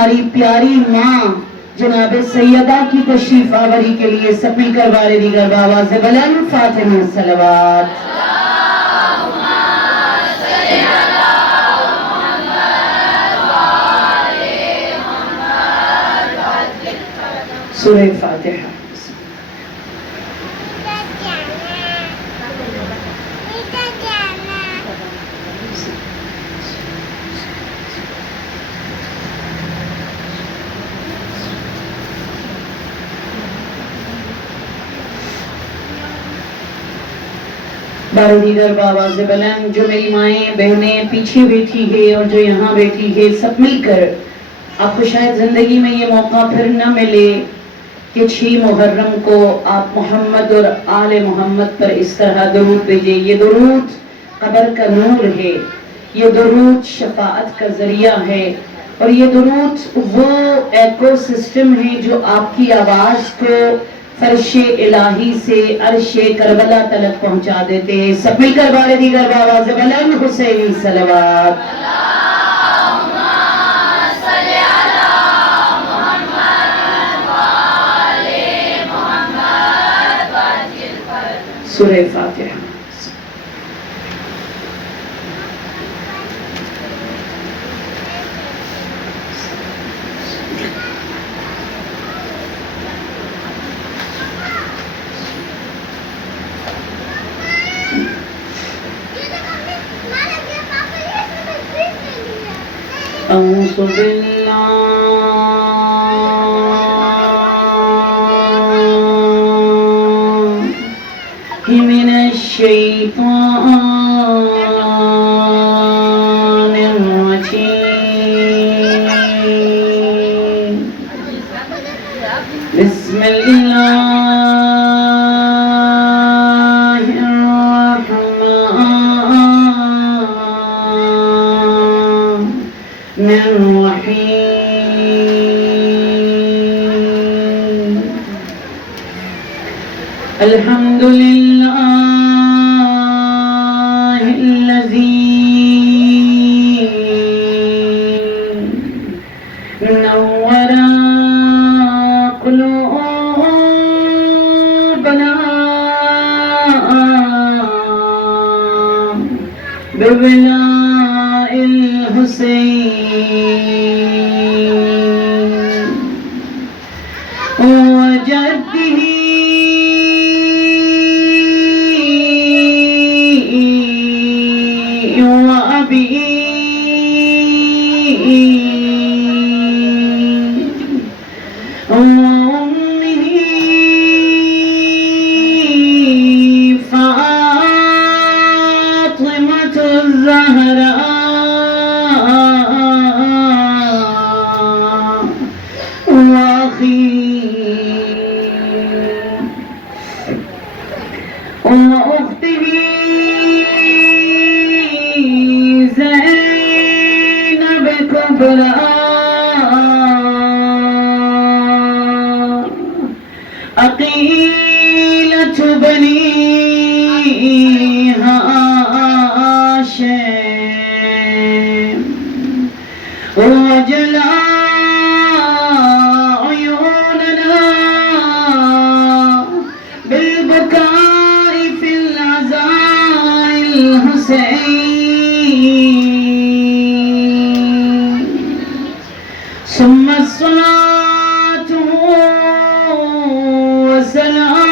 ہماری پیاری ماں جناب سیدہ کی تشریف آوری کے لیے سب مل کر بار دیگر بآواز بلند فاتحہ الصلوات. سورہ فاتحہ. بار دیگر بآواز بلند جو میری مائیں بہنیں پیچھے بیٹھی ہے اور جو یہاں بیٹھی ہے سب مل کر آپ کو شاید زندگی میں یہ موقع پھر نہ ملے کہ 6 محرم کو آپ محمد اور آل محمد پر اس طرح درود بھیجیں. یہ درود قبر کا نور ہے، یہ درود شفاعت کا ذریعہ ہے، اور یہ درود وہ ایکو سسٹم ہے جو آپ کی آواز کو فرش الہی سے عرش کربلا تلک پہنچا دیتے ہیں. سب مل کر بار دیگر بآواز بلند حسینی صلوات. سورہ فاتحہ. اعوذ باللہ من الشیطان الرجیم. بسم اللہ الرحیم. الحمدللہ الذی نور قلوبنا ببلاء الحسین وجده عقيلة بني هاشم وجلاء عيوننا بالبكاء في العزاء الحسين. ثم الصلاة وسلامه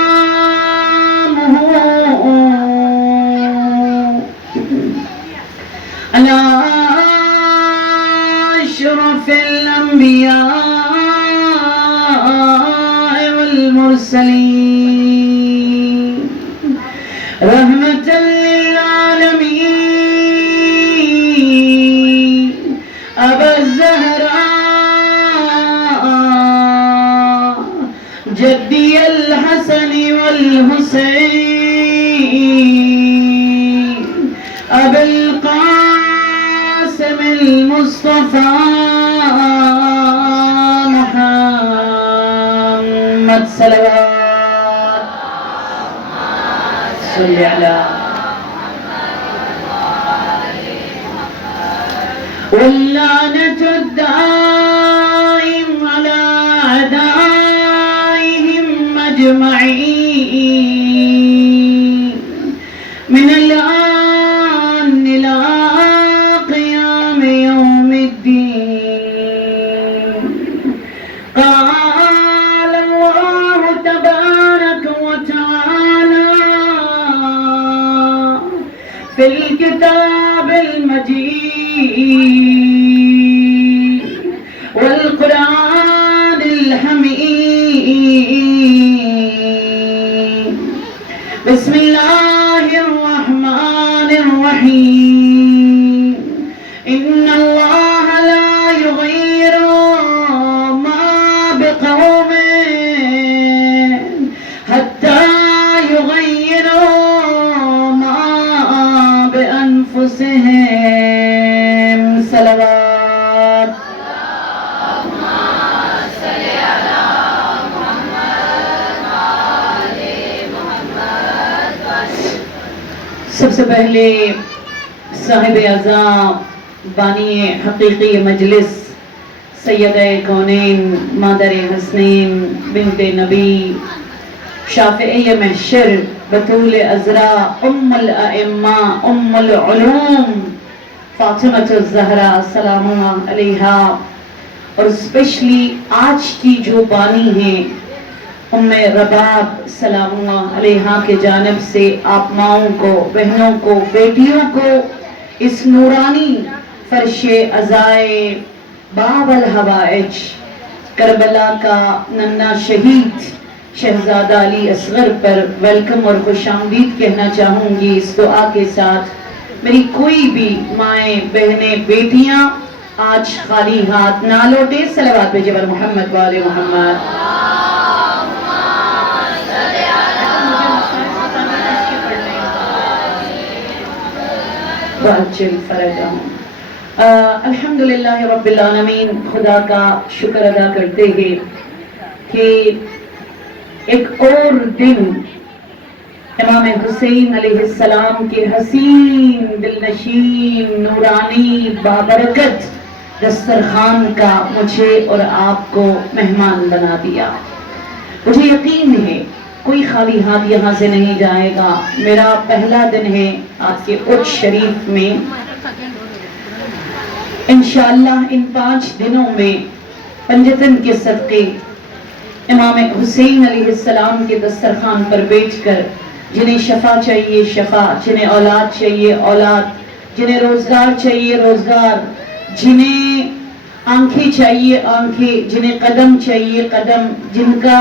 على أشرف الأنبياء والمرسلين رحمة للعالمين أبا الزهراء جدي الحسن والحسين أبا القاسم المصطفى محمد صلوات. صل على واللعنة الدائمة أجمعين من الآن إلى قيام يوم الدين. قال الله تبارك وتعالى في الكتاب المجيد والقرآن الحميد. بسم الله الرحمن الرحيم. إن الله لا يغير ما بقوم حتى يغيروا ما بأنفسهم. صلوات. سب سے پہلے صاحب اعظم بانی حقیقی مجلس سیدہ کونین مادر حسنین بنت نبی شافعی محشر بطول عذرا ام الائمہ ام العلوم فاطمۃ الزہرا سلام اللہ علیہا، اور اسپیشلی آج کی جو بانی ہیں ام رباب سلام اللہ علیہا کے جانب سے آپ ماؤں کو، بہنوں کو، بیٹیوں کو اس نورانی فرش عزائے باب الحوائج کربلا کا ننھا شہید شہزادہ علی اصغر پر ویلکم اور خوش آمدید کہنا چاہوں گی اس دعا کے ساتھ، میری کوئی بھی مائیں، بہنیں، بیٹیاں آج خالی ہاتھ نہ لوٹے. صلوات بھیجے بر محمد وآل محمد. الحمدللہ رب العالمین، خدا کا شکر ادا کرتے ہیں کہ ایک اور دن امام حسین علیہ السلام کے حسین دلنشین نورانی بابرکت دسترخوان کا مجھے اور آپ کو مہمان بنا دیا. مجھے یقین ہے کوئی خالی ہاتھ یہاں سے نہیں جائے گا. میرا پہلا دن ہے آپ کے اٹھ شریف میں. انشاءاللہ ان 5 دنوں میں پنجتن کے صدقے امام حسین علیہ السلام کے دسترخوان پر بیٹھ کر جنہیں شفا چاہیے شفا، جنہیں اولاد چاہیے اولاد، جنہیں روزگار چاہیے روزگار، جنہیں آنکھیں چاہیے آنکھیں، جنہیں قدم چاہیے قدم، جن کا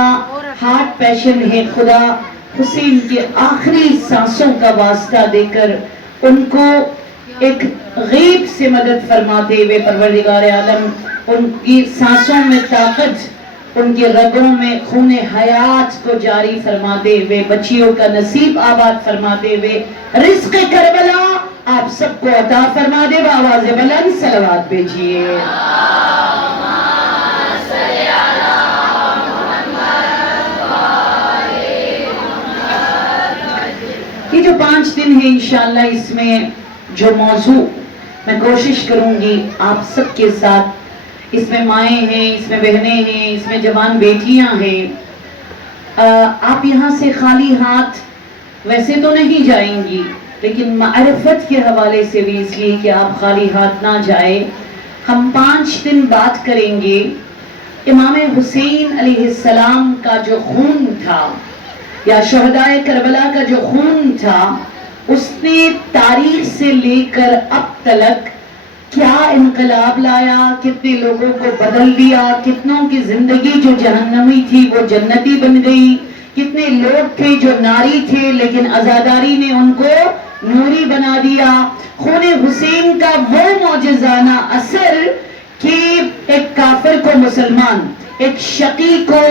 ہارٹ پیشن ہے، خدا حسین کے آخری سانسوں کا واسطہ دے کر ان کو ایک غیب سے مدد فرماتے ہوئے پروردگار عالم ان کی سانسوں میں طاقت، ان کے رگوں میں خون حیات کو جاری فرماتے ہوئے، بچیوں کا نصیب آباد فرماتے ہوئے، رزق کربلا آپ سب کو عطا فرما دے. بآواز بلند صلوات بھیجیے. یہ جو 5 دن ہیں انشاءاللہ اس میں جو موضوع میں کوشش کروں گی آپ سب کے ساتھ، اس میں مائیں ہیں، اس میں بہنیں ہیں، اس میں جوان بیٹیاں ہیں. آپ یہاں سے خالی ہاتھ ویسے تو نہیں جائیں گی، لیکن معرفت کے حوالے سے بھی اس لیے کہ آپ خالی ہاتھ نہ جائیں. ہم 5 دن بات کریں گے امام حسین علیہ السلام کا جو خون تھا یا شہدائے کربلا کا جو خون تھا، اس نے تاریخ سے لے کر اب تلک کیا انقلاب لایا، کتنے لوگوں کو بدل دیا، کتنوں کی زندگی جو جہنمی تھی وہ جنتی بن گئی، کتنے لوگ تھے جو ناری تھے لیکن عزاداری نے ان کو نوری بنا دیا. خون حسین کا وہ معجزانہ اثر کہ ایک کافر کو مسلمان، ایک شقی کو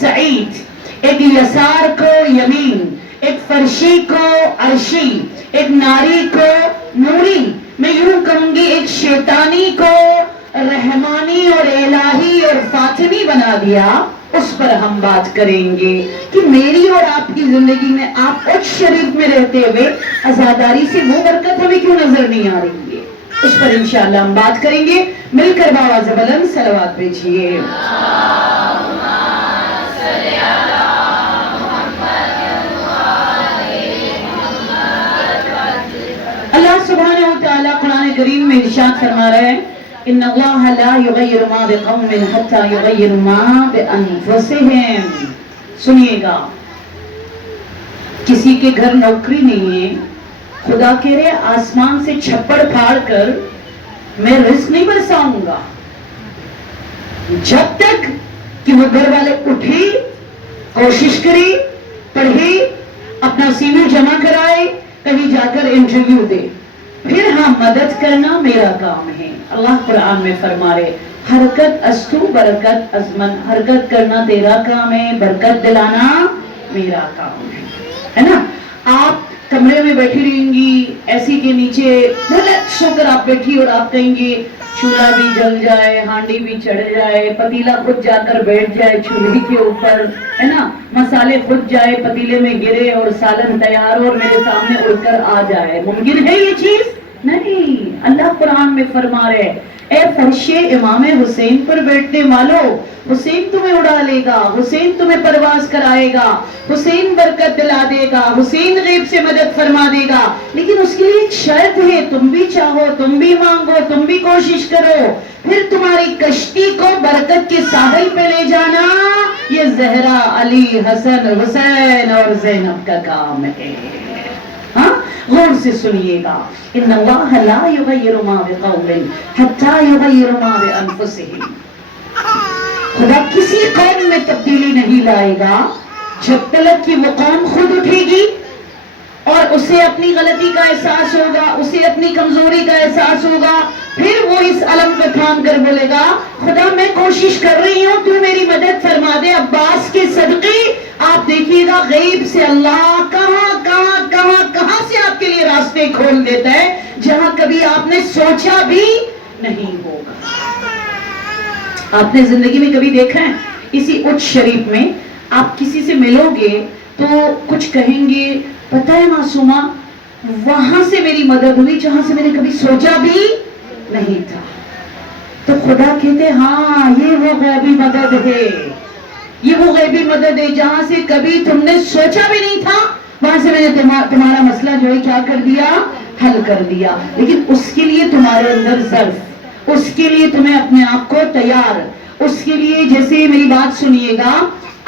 سعید، ایک یسار کو یمین، ایک فرشی کو عرشی، ایک ناری کو نوری، میں یوں کہوں گی ایک شیطانی کو رحمانی اور الہی اور فاطمی بنا دیا. اس پر ہم بات کریں گے کہ میری اور آپ کی زندگی میں آپ اٹھ شریف میں رہتے ہوئے عزاداری سے وہ برکت ہمیں کیوں نظر نہیں آ رہی ہے. اس پر انشاءاللہ ہم بات کریں گے. مل کر بآواز بلند صلوات بھیجیے. سبحانہ و تعالیٰ قرآن کریم میں ارشاد فرما رہے ہیں ان اللہ لا یغیر ما بقوم حتی یغیر ما بانفسہم. سنیے گا، کسی کے گھر نوکری نہیں ہے، خدا کہہ رہے آسمان سے چھپڑ پھاڑ کر میں رزق نہیں برساؤں گا جب تک کہ وہ گھر والے اٹھی، کوشش کرے، پڑھے، اپنا سی وی جمع کرائے، کہیں جا کر انٹرویو دے، پھر ہاں مدد کرنا میرا کام ہے. اللہ قرآن میں فرما رہے حرکت استو برکت ازمن، حرکت کرنا تیرا کام ہے، برکت دلانا میرا کام ہے نا. آپ کمرے میں بیٹھی رہیں گی، ایسی کے نیچے ریلیکس ہو کر آپ بیٹھی اور آپ کہیں گے چولہا بھی جل جائے، ہانڈی بھی چڑھ جائے، پتیلا خود جا کر بیٹھ جائے چولہے کے اوپر، ہے نا، مسالے خود جائے پتیلے میں گرے اور سالن تیار ہو اور میرے سامنے اڑ کر آ جائے، ممکن ہے یہ چیز؟ نہیں. اللہ قرآن میں فرما رہے اے فرش امام حسین پر بیٹھنے والوں، حسین تمہیں اڑا لے گا، حسین تمہیں پرواز کرائے گا، حسین برکت دلا دے گا، حسین غیب سے مدد فرما دے گا، لیکن اس کے لیے ایک شرط ہے، تم بھی چاہو، تم بھی مانگو، تم بھی کوشش کرو، پھر تمہاری کشتی کو برکت کے ساحل پہ لے جانا یہ زہرا، علی، حسن، حسین اور زینب کا کام ہے. ہاں غور سے سنیے گا ان اللہ لا یغیر ما بقوم حتی یغیر ما بانفسہم. خدا کسی قوم میں تبدیلی نہیں لائے گا جب تک کہ وہ قوم خود اٹھے گی اور اسے اپنی غلطی کا احساس ہوگا، اسے اپنی کمزوری کا احساس ہوگا، پھر وہ اس علم کو تھام کر بولے گا خدا میں کوشش کر رہی ہوں، تو میری مدد فرما دے. عباس کے صدقے آپ دیکھیے گا غیب سے اللہ کہاں کہاں کہاں کہاں سے آپ کے لیے راستے کھول دیتا ہے جہاں کبھی آپ نے سوچا بھی نہیں ہوگا. آپ نے زندگی میں کبھی دیکھا ہے اسی اچ شریف میں آپ کسی سے ملو گے تو کچھ کہیں گے پتہ ہے معصومہ وہاں سے میری مدد ہوئی جہاں سے میں نے کبھی سوچا بھی نہیں تھا. تو خدا کہتے ہاں یہ وہ غیبی مدد ہے، یہ وہ غیبی مدد ہے جہاں سے کبھی تم نے سوچا بھی نہیں تھا، وہاں سے میں نے تمہارا مسئلہ جو ہے کیا کر دیا، حل کر دیا. لیکن اس کے لیے تمہارے اندر ظرف، اس کے لیے تمہیں اپنے آپ کو تیار، اس کے لیے جیسے میری بات سنیے گا،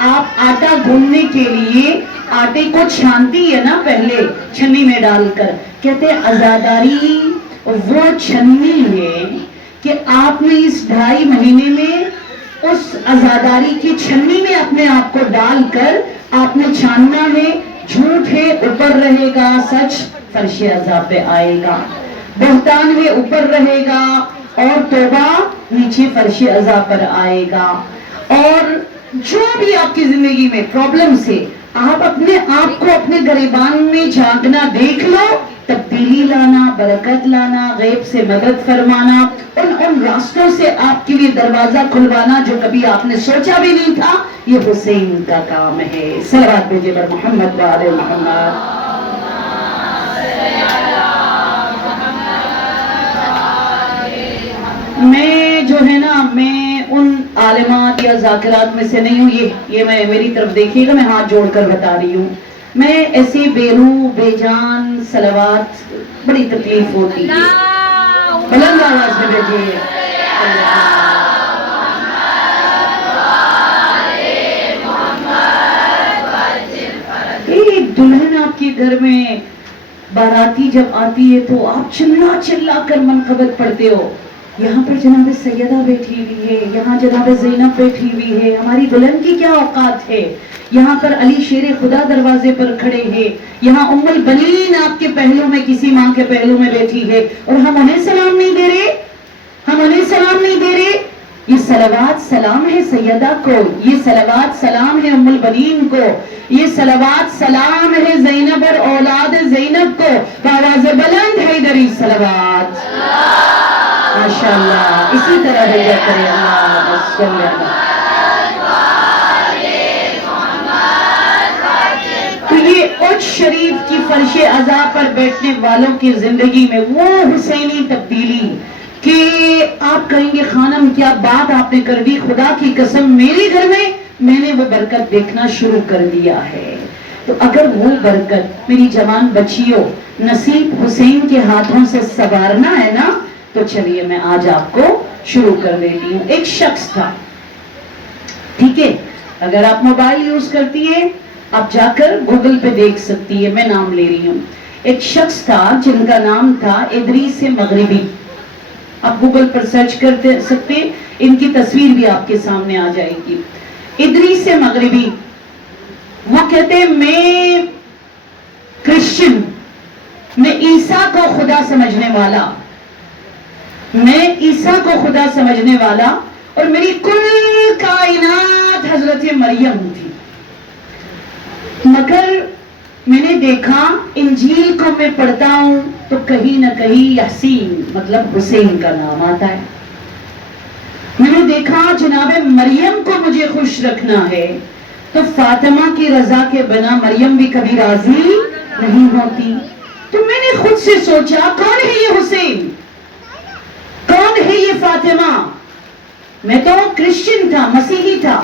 آپ آٹا گھوننے کے لیے آٹے کو چھانتی ہے نا پہلے چھنی میں ڈال کر، کہتے ہیں عزاداری وہ چھنی ہے کہ آپ نے اس 2.5 مہینے میں اس عزاداری کی چھنی میں اپنے آپ کو ڈال کر آپ نے چھاننا ہے. جھوٹ ہے اوپر رہے گا، سچ فرش عذاب پہ آئے گا، بہتان ہے اوپر رہے گا اور توبہ نیچے فرش عذاب پر آئے گا. اور جو بھی آپ کی زندگی میں پرابلم سے آپ اپنے آپ کو اپنے گریبان میں جھانکنا دیکھ لو، تبدیلی لانا، برکت لانا، غیب سے مدد فرمانا، ان راستوں سے آپ کے لیے دروازہ کھلوانا جو کبھی آپ نے سوچا بھی نہیں تھا، یہ حسین کا کام ہے. صلوات بھیجئے بر محمد و آل محمد. میں جو ہے نا میں ان عالمات یا ذاکرات میں سے نہیں ہوں، یہ میں میری طرف دیکھیے گا، میں ہاتھ جوڑ کر بتا رہی ہوں، میں ایسے بے روح بے جان صلوات بڑی تکلیف ہوتی ہے. بلند آواز میں بھیجیے ایک دلہن آپ کے گھر میں باراتی جب آتی ہے تو آپ چلا چلا کر منقبت پڑھتے ہو. یہاں پر جناب سیدہ بیٹھی ہوئی ہے، یہاں جناب زینب بیٹھی ہوئی ہے، ہماری دلہن کی کیا اوقات ہے. یہاں پر علی شیر خدا دروازے پر کھڑے ہیں، یہاں ام البنین آپ کے پہلو میں کسی ماں کے پہلو میں بیٹھی ہے اور ہم انہیں سلام نہیں دے رہے، ہم انہیں سلام نہیں دے رہے. یہ صلوات سلام ہے سیدہ کو، یہ صلوات سلام ہے ام البنین کو، یہ صلوات سلام ہے زینب اور اولاد زینب کو. بآواز بلند حیدری صلوات. ماشاءاللہ اسی طرح ہے کرے اللہ. تو یہ اچ شریف کی فرش عزا پر بیٹھنے والوں کی زندگی میں وہ حسینی تبدیلی کہ آپ کہیں گے خانم کیا بات آپ نے کر دی، خدا کی قسم میرے گھر میں میں نے وہ برکت دیکھنا شروع کر دیا ہے. تو اگر وہ برکت میری جوان بچیوں نصیب حسین کے ہاتھوں سے سنوارنا ہے نا، تو چلیے میں آج آپ کو شروع کر دیتی ہوں۔ ایک شخص تھا، ٹھیک ہے، اگر آپ موبائل یوز کرتی ہیں آپ جا کر گوگل پہ دیکھ سکتی ہے، میں نام لے رہی ہوں۔ ایک شخص تھا جن کا نام تھا ادریس مغربی، آپ گوگل پر سرچ کر سکتے، ان کی تصویر بھی آپ کے سامنے آ جائے گی۔ ادریس مغربی، وہ کہتے ہیں میں کرسچن، میں عیسیٰ کو خدا سمجھنے والا، میں عیسیٰ کو خدا سمجھنے والا، اور میری کل کائنات حضرت مریم تھی، مگر میں نے دیکھا انجیل کو میں پڑھتا ہوں تو کہیں نہ کہیں یاسین مطلب حسین کا نام آتا ہے۔ میں نے دیکھا جناب مریم کو مجھے خوش رکھنا ہے تو فاطمہ کی رضا کے بنا مریم بھی کبھی راضی نہیں ہوتی۔ تو میں نے خود سے سوچا کون ہے یہ حسین، کون ہے یہ فاطمہ؟ میں تو کرسچن تھا، مسیحی تھا،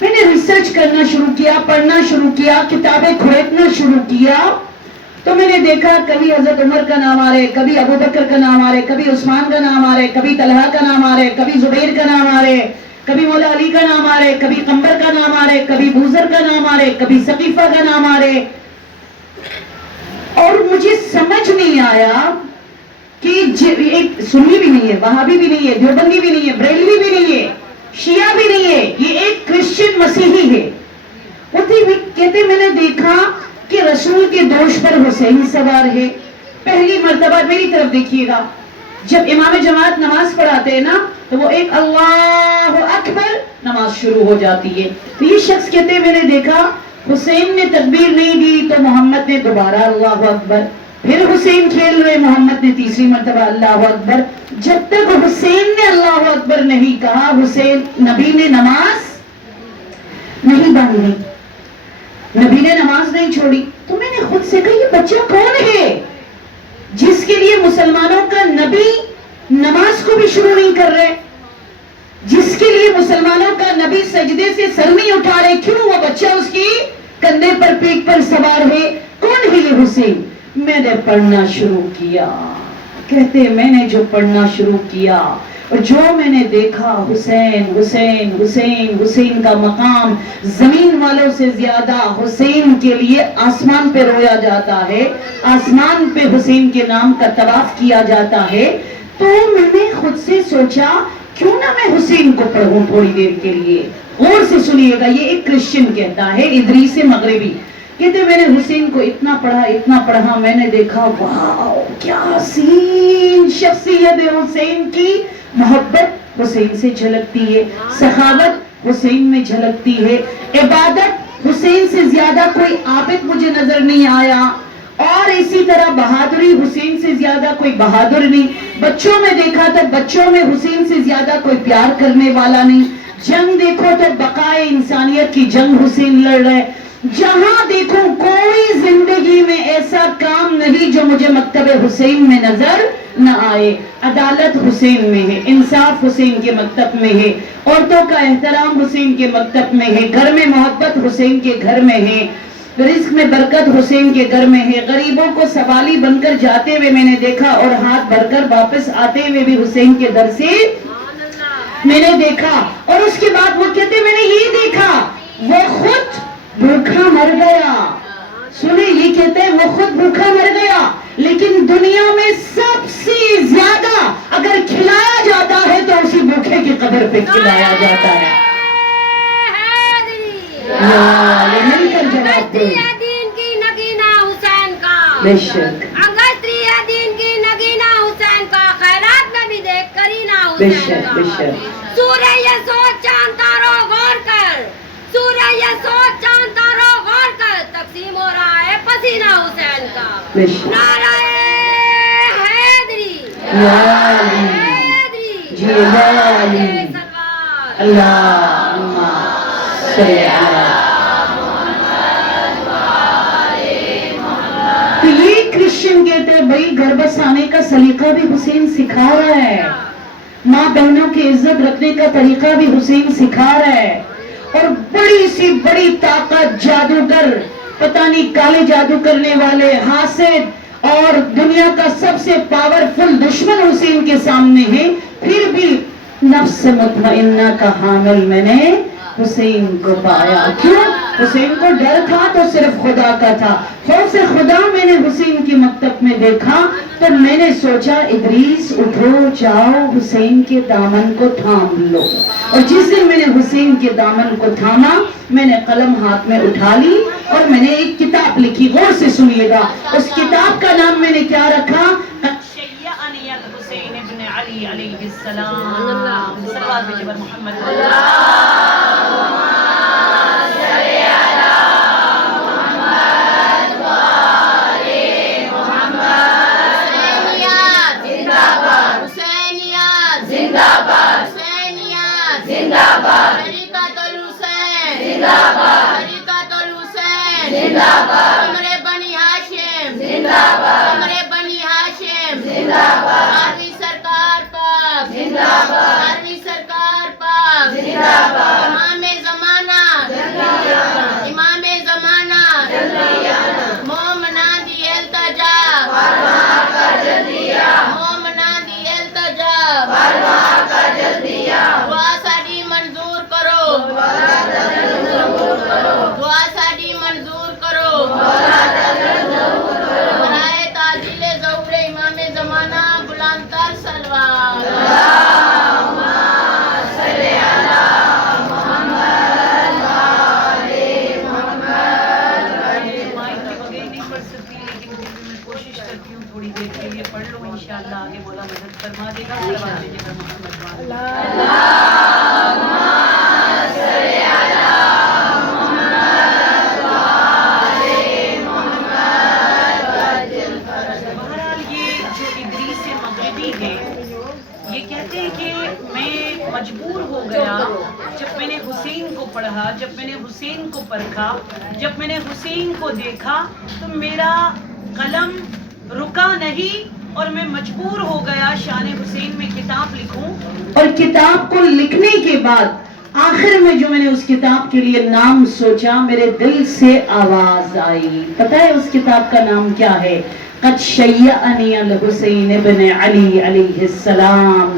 میں نے ریسرچ کرنا شروع کیا، پڑھنا شروع کیا، کتابیں کھویتنا شروع کیا، تو میں نے دیکھا کبھی حضرت عمر کا نام آ رہے، کبھی ابو بکر کا نام آ رہے، کبھی عثمان کا نام آ رہے، کبھی طلحہ کا نام آ رہے، کبھی زبیر کا نام آ رہے، کبھی مولا علی کا نام آ رہے، کبھی قمبر کا نام آ رہے، کبھی بوزر کا نام آ رہے، کبھی ثقیفہ کا نام آ رہے، اور مجھے سمجھ نہیں آیا کہ ایک سنی بھی نہیں ہے، وہابی بھی نہیں ہے، دیوبندی بھی نہیں ہے، بریلوی بھی نہیں ہے، شیعہ بھی نہیں ہے، یہ ایک کرسچن مسیحی ہے۔ کہتے میں نے دیکھا کہ رسول کے دوش پر حسین سوار ہے۔ پہلی مرتبہ میری طرف دیکھیے گا، جب امام جماعت نماز پڑھاتے ہیں نا تو وہ ایک اللہ اکبر نماز شروع ہو جاتی ہے، تو یہ شخص کہتے میں نے دیکھا حسین نے تکبیر نہیں دی تو محمد نے دوبارہ اللہ اکبر، پھر حسین کھیل رہے، محمد نے تیسری مرتبہ اللہ اکبر، جب تک حسین نے اللہ اکبر نہیں کہا حسین نبی نے نماز نہیں باندھی، نبی نے نماز نہیں چھوڑی۔ تو میں نے خود سے کہا یہ بچہ کون ہے جس کے لیے مسلمانوں کا نبی نماز کو بھی شروع نہیں کر رہے، جس کے لیے مسلمانوں کا نبی سجدے سے سر نہیں اٹھا رہے، کیوں وہ بچہ اس کی کندھے پر پیٹ پر سوار ہے؟ کون ہے یہ حسین؟ میں نے پڑھنا شروع کیا، کہتے میں نے جو پڑھنا شروع کیا اور جو میں نے دیکھا، حسین حسین حسین حسین کا مقام زمین والوں سے زیادہ حسین کے لیے آسمان پہ رویا جاتا ہے، آسمان پہ حسین کے نام کا طواف کیا جاتا ہے۔ تو میں نے خود سے سوچا کیوں نہ میں حسین کو پڑھوں تھوڑی دیر کے لیے۔ غور سے سنیے گا، یہ ایک کرسچن کہتا ہے، ادریس مغربی کہتے میں نے حسین کو اتنا پڑھا، میں نے دیکھا واو کیا حسین شخصیت ہے حسین کی، محبت حسین سے جھلکتی ہے، سخاوت حسین میں جھلکتی ہے، عبادت حسین سے زیادہ کوئی عابد مجھے نظر نہیں آیا، اور اسی طرح بہادری حسین سے زیادہ کوئی بہادر نہیں، بچوں میں دیکھا تو بچوں میں حسین سے زیادہ کوئی پیار کرنے والا نہیں، جنگ دیکھو تو بقائے انسانیت کی جنگ حسین لڑ رہے، جہاں دیکھو کوئی زندگی میں ایسا کام نہیں جو مجھے مکتب حسین میں نظر نہ آئے۔ عدالت حسین میں ہے، انصاف حسین کے مکتب میں ہے، عورتوں کا احترام حسین کے مکتب میں ہے، گھر میں محبت حسین کے گھر میں ہے، رزق میں برکت حسین کے گھر میں ہے، غریبوں کو سوالی بن کر جاتے ہوئے میں نے دیکھا اور ہاتھ بھر کر واپس آتے ہوئے بھی حسین کے در سے میں نے دیکھا۔ اور اس کے بعد وہ کہتے میں نے یہ دیکھا وہ خود بھوکا مر گیا، سنیں یہ کہتے ہیں وہ خود بھوکا مر گیا، لیکن دنیا میں سب سے زیادہ اگر کھلایا جاتا ہے تو اسی بھوکے کی قبر پہ کھلایا جاتا ہے۔ مل کر جواب دیں، دین کی نگینہ حسین کا، بے شک دین کی نگینہ حسین کا، خیرات میں بھی دیکھ کرینا حسین کا، بے شک سورہ یسوع چاند تارو غور کر، سورہ یسوع چاند تارو غور کر، تقسیم ہو رہا ہے پسینہ حسین کا، بے شک نعرہ حیدری، یا علی، حیدری، جی یا علی، سلوات، اللہم صلی علی۔ تو یہ کرسچن کہتے ہیں بھائی گھر بسانے کا سلیقہ بھی حسین سکھا رہا ہے، ماں بہنوں کی عزت رکھنے کا طریقہ بھی حسین سکھا رہا ہے، اور بڑی سی بڑی طاقت جادوگر پتہ نہیں کالے جادو کرنے والے، حاسد اور دنیا کا سب سے پاورفل دشمن حسین کے سامنے ہے، پھر بھی نفس مطمئنہ کا حامل میں نے حسین کو پایا. کیوں؟ حسین کو ڈر تھا تو صرف خدا کا تھا. خوف خدا میں نے حسین کی مکتب میں دیکھا تو میں نے سوچا ادریس اٹھو جاؤ حسین کے دامن کو تھام لو. اور جس دن میں نے حسین کے دامن کو تھاما میں نے قلم ہاتھ میں اٹھا لی اور میں نے ایک کتاب لکھی. غور سے سنیے گا. اس کتاب کا نام میں نے کیا رکھا؟ شیعنی الحسین ابن علی علیہ السلام. صلوات بجبر محمد. ہمارے بنی ہاشم زندہ باد، ہمارے بنی ہاشم زندہ باد، آروی سرکار پاک زندہ باد، آروی سرکار پاک زندہ باد، امام زمانہ جلدی آنا، امام زمانہ جلدی آنا، مومنا دی التجا بارگاہ کا جلدی آ، مومنا دی التجا بارگاہ کا جلدی آ، دعا ساڈی منظور کرو، دعا ساڈی منظور کرو، برائے تعجیل ظہور امام زمانہ بلند تر سلوات. اللہم صلی علی محمد وآل محمد. مائک کے بغیر نہیں پڑھ سکتی لیکن پھر بھی میں کوشش کرتی ہوں تھوڑی دیر کے لیے پڑھ لوں. انشاءاللہ آگے مولا مدد فرما دے گا. صلوات بجبر محمد. اللہم صلی علی یہ کہتے ہیں کہ میں مجبور ہو گیا جب میں نے حسین کو پڑھا، جب میں نے حسین کو پرکھا، جب میں نے حسین کو دیکھا تو میرا قلم رکا نہیں اور میں مجبور ہو گیا شان حسین میں کتاب لکھوں. اور کتاب کو لکھنے کے بعد آخر میں جو میں نے اس کتاب کے لیے نام سوچا میرے دل سے آواز آئی. پتہ ہے اس کتاب کا نام کیا ہے؟ قد شیعنی الحسین ابن علی علیہ السلام.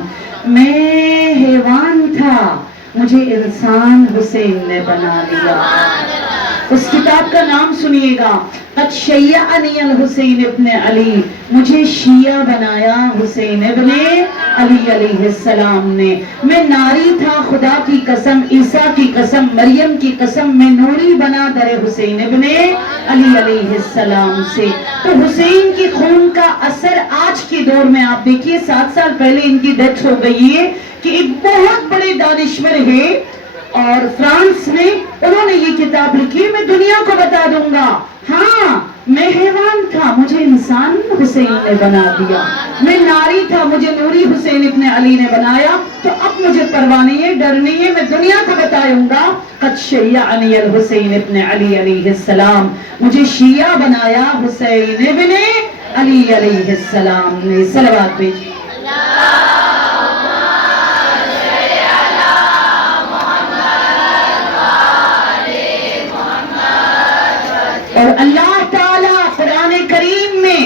میں حیوان تھا، مجھے انسان حسین نے بنا دیا. اس کتاب کا نام سنیے گا. قد شیعنی الحسین ابن علی، مجھے شیعہ بنایا حسین ابن علی علیہ السلام نے. میں ناری تھا، خدا کی قسم، عیسیٰ کی قسم، مریم کی قسم، میں نوری بنا در حسین ابن علی علیہ السلام سے. تو حسین کی خون کا اثر آج کے دور میں آپ دیکھیے 7 سال پہلے ان کی ڈیتھ ہو گئی ہے کہ ایک بہت بڑے دانشور ہے اور فرانس میں انہوں نے یہ کتاب لکھی. میں دنیا کو بتا دوں گا ہاں میں حیوان تھا، مجھے انسان حسین نے بنا دیا. میں ناری تھا، مجھے نوری حسین ابن علی نے بنایا. تو اب مجھے پرواہ نہیں ہے، ڈر نہیں ہے، میں دنیا کو بتاؤں گا. قد شیعنی الحسین ابن علی علیہ السلام، مجھے شیعہ بنایا حسین ابن علی علیہ السلام نے. صلوات بھیجیے. اور اللہ تعالیٰ قرآن کریم میں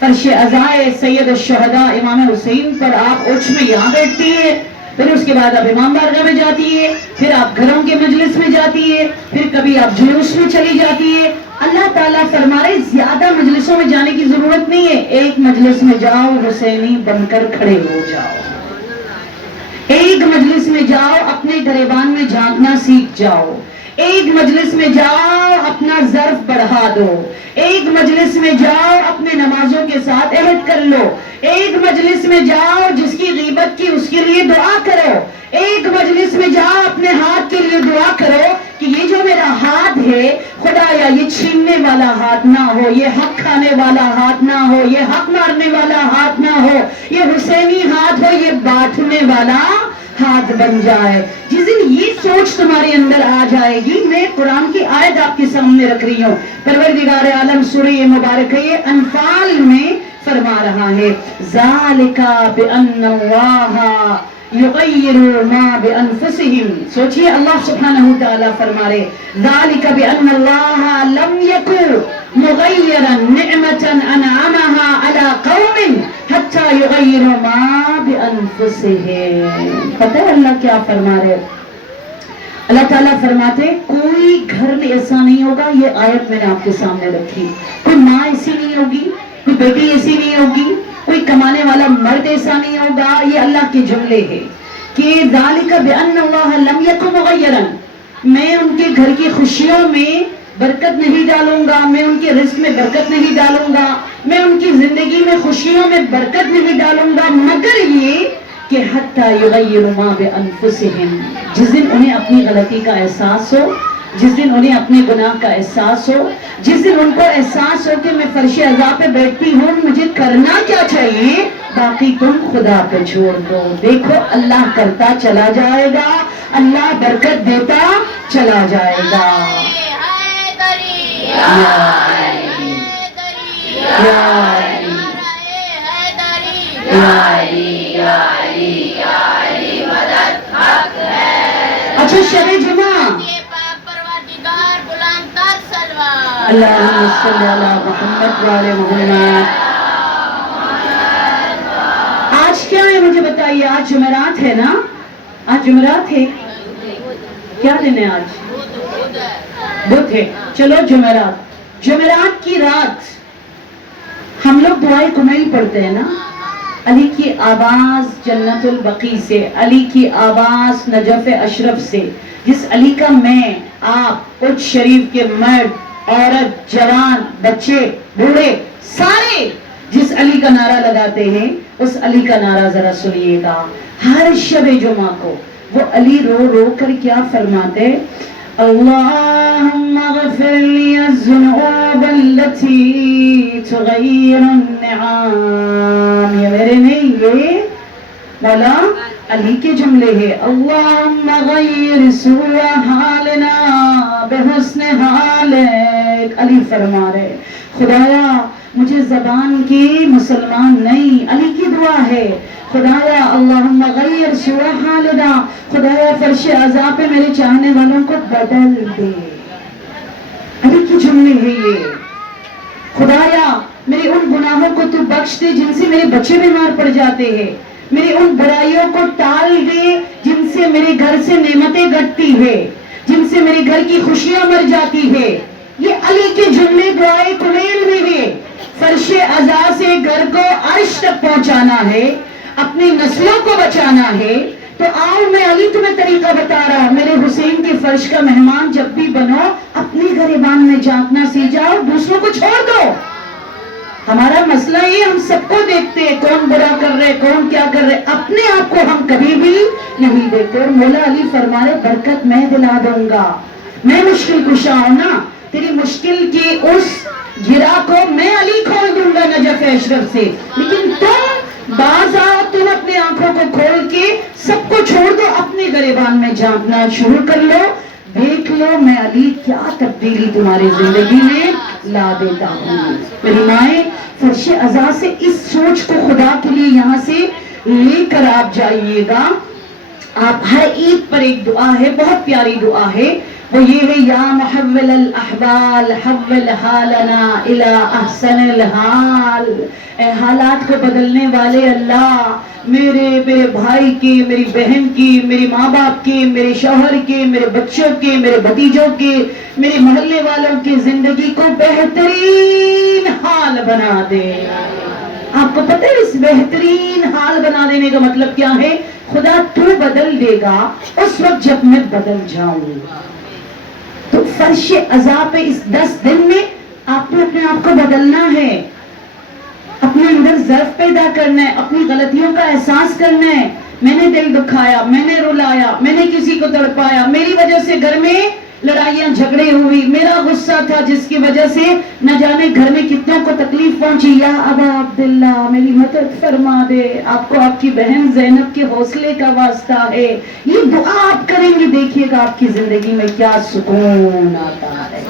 فرش عزائے سید الشہداء امام حسین پر آپ اوچھ میں یہاں بیٹھتی ہے، پھر اس کے بعد آپ امام بارگاہ میں جاتی ہے، پھر آپ گھروں کے مجلس میں جاتی ہے، پھر کبھی آپ جلوس میں چلی جاتی ہے. اللہ تعالیٰ فرمائے زیادہ مجلسوں میں جانے کی ضرورت نہیں ہے، ایک مجلس میں جاؤ حسینی بن کر کھڑے ہو جاؤ. ایک مجلس میں جاؤ اپنے گریبان میں جھانکنا سیکھ جاؤ. ایک مجلس میں جاؤ اپنا ظرف بڑھا دو. ایک مجلس میں جاؤ اپنے نمازوں کے ساتھ عہد کر لو. ایک مجلس میں جاؤ جس کی غیبت کی اس کے لیے دعا کرو. ایک مجلس میں جاؤ اپنے ہاتھ کے لیے دعا کرو کہ یہ جو میرا ہاتھ ہے خدایا یہ چھیننے والا ہاتھ نہ ہو، یہ حق کھانے والا ہاتھ نہ ہو، یہ حق مارنے والا ہاتھ نہ ہو، یہ حسینی ہاتھ ہو، یہ بانٹنے والا ہاتھ بن جائے. جس دن یہ سوچ تمہارے اندر آ جائے گی، میں قرآن کی آیت آپ کے سامنے رکھ رہی ہوں. پروردگار عالم سورہ مبارک ہے انفال میں فرما رہا ہے ذالک بان اللہ یغیروا ما بانفسہم. سوچئے اللہ سبحانہ تعالیٰ فرما رہے ذالک بان اللہ لم یکن مغیرا نعمتا انعمها علی قوم حتی یغیروا ما بانفسہم. پتہ ہے اللہ کیا فرما رہے؟ اللہ تعالیٰ فرماتے کوئی گھر میں ایسا نہیں ہوگا. یہ آیت میں نے آپ کے سامنے رکھی. کوئی ماں ایسی نہیں ہوگی, کوئی بیٹی ایسی نہیں ہوگی, کوئی کمانے والا مرد ایسا نہیں ہوگا. یہ اللہ کے جملے ہیں کہ ذالک بان اللہ لم یکن مغیرا, میں ان کے گھر کی خوشیوں میں برکت نہیں ڈالوں گا, میں ان کے رزق میں برکت نہیں ڈالوں گا, میں ان کی زندگی میں خوشیوں میں برکت نہیں ڈالوں گا, مگر یہ کہ حتی یغیروا ما بانفسہم, جس دن انہیں اپنی غلطی کا احساس ہو, جس دن انہیں اپنے گناہ کا احساس ہو, جس دن ان کو احساس ہو کہ میں فرش عذاب پہ بیٹھتی ہوں, مجھے کرنا کیا چاہیے, باقی تم خدا پہ چھوڑ دو. دیکھو اللہ کرتا چلا جائے گا, اللہ برکت دیتا چلا جائے گا. اچھا شب جمعہ اللہم صلی علی محمد وعلی محمد. آج کیا ہے مجھے بتائیے؟ آج جمعرات ہے نا, آج جمعرات ہے. کیا دن ہے آج؟ بدھ ہے. چلو جمعرات, جمعرات کی رات ہم لوگ دعائے کمیل پڑھتے ہیں نا. علی کی آواز جنت البقیع سے, علی کی آواز نجف اشرف سے, جس علی کا میں آپ اٹھ شریف کے مرد عورت جوان بچے بوڑھے سارے جس علی کا نعرہ لگاتے ہیں, اس علی کا نعرہ ذرا سنیے گا. ہر شب جمعہ کو وہ علی رو رو کر کیا فرماتے؟ اللہم اغفر لی الذنوب التي تغیر النعام. یہ میرے نہیں, یہ مولا علی کے جملے ہیں. اللہم غیر سوء حالنا بحسن حالک. علی فرما رہے خدایا مجھے زبان کی مسلمان نہیں, علی کی دعا ہے. خدایا اللہم غیر سوء حالنا, خدایا فرش عذاب پہ میرے چاہنے والوں کو بدل دے. علی کی جملے ہے یہ. خدایا میرے ان گناہوں کو تو بخش دے جن سے میرے بچے بیمار پڑ جاتے ہیں, میرے ان برائیوں کو ٹال دے جن سے میرے گھر سے نعمتیں گھٹتی ہے, جن سے میرے گھر کی خوشیاں مر جاتی ہے. یہ علی کے جملے دعائے کمیل میں ہے. فرش عزا سے گھر کو عرش تک پہنچانا ہے, اپنی نسلوں کو بچانا ہے. تو آؤ میں علی تمہیں طریقہ بتا رہا ہوں. میرے حسین کے فرش کا مہمان جب بھی بنو, اپنی گریبان میں جھانکنا سیکھ جاؤ, دوسروں کو چھوڑ دو. ہمارا مسئلہ یہ, ہم سب کو دیکھتے ہیں کون برا کر رہے, کون کیا کر رہے, اپنے آپ کو ہم کبھی بھی نہیں دیکھتے. اور مولا علی فرما رہے برکت میں دلا دوں گا, میں مشکل کشا ہوں نا, تیری مشکل کی اس گرا کو میں علی کھول دوں گا نجف اشرف سے. لیکن تم باز آؤ, تم اپنی آنکھوں کو کھول کے سب کو چھوڑ دو, اپنے گریبان میں جھانکنا شروع کر لو, دیکھ لو میں علی کیا تبدیلی تمہاری زندگی میں لا دیتا ہوں. میری مائیں فرش عزا سے اس سوچ کو خدا کے لیے یہاں سے لے کر آپ جائیے گا. آپ ہر عید پر ایک دعا ہے, بہت پیاری دعا ہے, وہ یہ ہے یا محول الاحوال حول حالنا الى احسن الحال. اے حالات کو بدلنے والے اللہ, میرے بھائی کی, میری بہن کی, میری ماں باپ کی, میرے شوہر کے, میرے بچوں کے, میرے بھتیجوں کے, میرے محلے والوں کی زندگی کو بہترین حال بنا دے. آپ کو پتہ ہے اس بہترین حال بنا دینے کا مطلب کیا ہے؟ خدا تو بدل دے گا اس وقت جب میں بدل جاؤں. تو فرش عزا پہ اس 10 دن میں آپ نے اپنے آپ کو بدلنا ہے, اپنے اندر ضعف پیدا کرنا ہے, اپنی غلطیوں کا احساس کرنا ہے. میں نے دل دکھایا, میں نے رلایا, میں نے کسی کو تڑپایا, میری وجہ سے گھر میں لڑائیاں جھگڑے ہوئی, میرا غصہ تھا جس کی وجہ سے نہ جانے گھر میں کتنوں کو تکلیف پہنچی. یا ابا عبداللہ میری مدد فرما دے, آپ کو آپ کی بہن زینب کے حوصلے کا واسطہ ہے. یہ دعا آپ کریں گے, دیکھیے گا آپ کی زندگی میں کیا سکون آتا ہے,